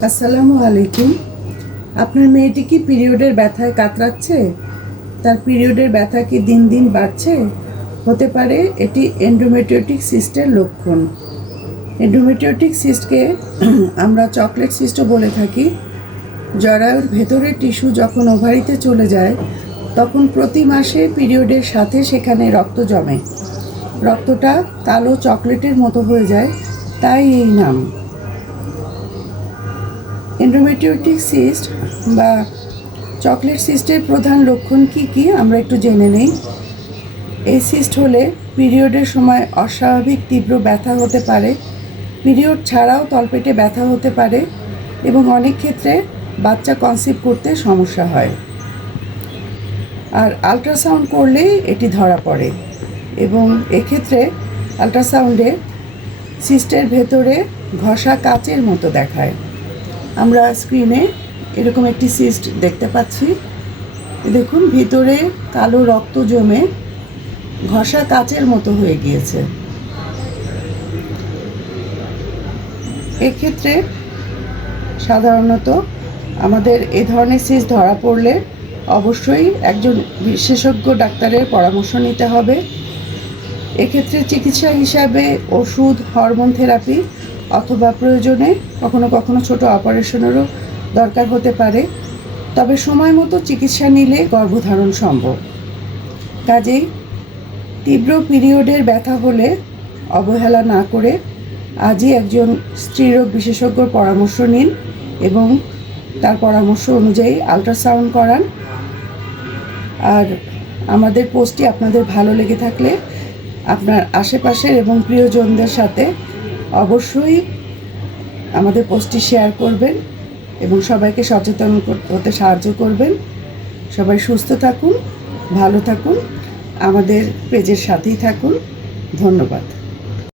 আসসালামু আলাইকুম। আপনার মেয়েটি কি পিরিয়ডের ব্যথায় কাতরাচ্ছে? তার পিরিয়ডের ব্যথা কি দিন দিন বাড়ছে? হতে পারে এটি এন্ডোমেট্রিওটিক সিস্টের লক্ষণ। এন্ডোমেট্রিওটিক সিস্টকে আমরা চকলেট সিস্টও বলে থাকি। জরায়ুর ভেতরের টিস্যু যখন ওভারিতে চলে যায় তখন প্রতি মাসে পিরিয়ডের সাথে সেখানে রক্ত জমে। রক্তটা কালো চকলেটের মতো হয়ে যায়, তাই এই নাম। এন্ডোমেট্রিওটিক সিস্ট বা চকলেট সিস্টের প্রধান লক্ষণ কি আমরা একটু জেনে নেই। এই সিস্ট হলে পিরিয়ডের সময় অস্বাভাবিক তীব্র ব্যথা হতে পারে, পিরিয়ড ছাড়াও তলপেটে ব্যথা হতে পারে এবং অনেক ক্ষেত্রে বাচ্চা কনসিভ করতে সমস্যা হয়। আর আল্ট্রাসাউন্ড করলেই এটি ধরা পড়ে এবং এক্ষেত্রে আল্ট্রাসাউন্ডে সিস্টের ভেতরে ঘষা কাচের মতো দেখায়। আমরা স্ক্রিনে এরকম একটি সিস্ট দেখতে পাচ্ছি। দেখুন, ভিতরে কালো রক্ত জমে ঘষা কাচের মতো হয়ে গিয়েছে। এক্ষেত্রে সাধারণত আমাদের এ ধরনের সিস্ট ধরা পড়লে অবশ্যই একজন বিশেষজ্ঞ ডাক্তারের পরামর্শ নিতে হবে। এক্ষেত্রে চিকিৎসা হিসাবে ওষুধ, হরমোন থেরাপি অথবা প্রয়োজনে কখনো কখনো ছোট অপারেশনেরও দরকার হতে পারে। তবে সময় মতো চিকিৎসা নিলে গর্ভধারণ সম্ভব। কাজেই তীব্র পিরিয়ডের ব্যথা হলে অবহেলা না করে আজই একজন স্ত্রীরোগ বিশেষজ্ঞর পরামর্শ নিন এবং তার পরামর্শ অনুযায়ী আল্ট্রাসাউন্ড করান। আর আমাদের পোস্টটি আপনাদের ভালো লেগে থাকলে আপনার আশেপাশের এবং প্রিয়জনদের সাথে অবশ্যই আমাদের পোস্টটি শেয়ার করবেন এবং সবাইকে সচেতন হতে সাহায্য করবেন। সবাই সুস্থ থাকুন, ভালো থাকুন, আমাদের পেজের সাথেই থাকুন। ধন্যবাদ।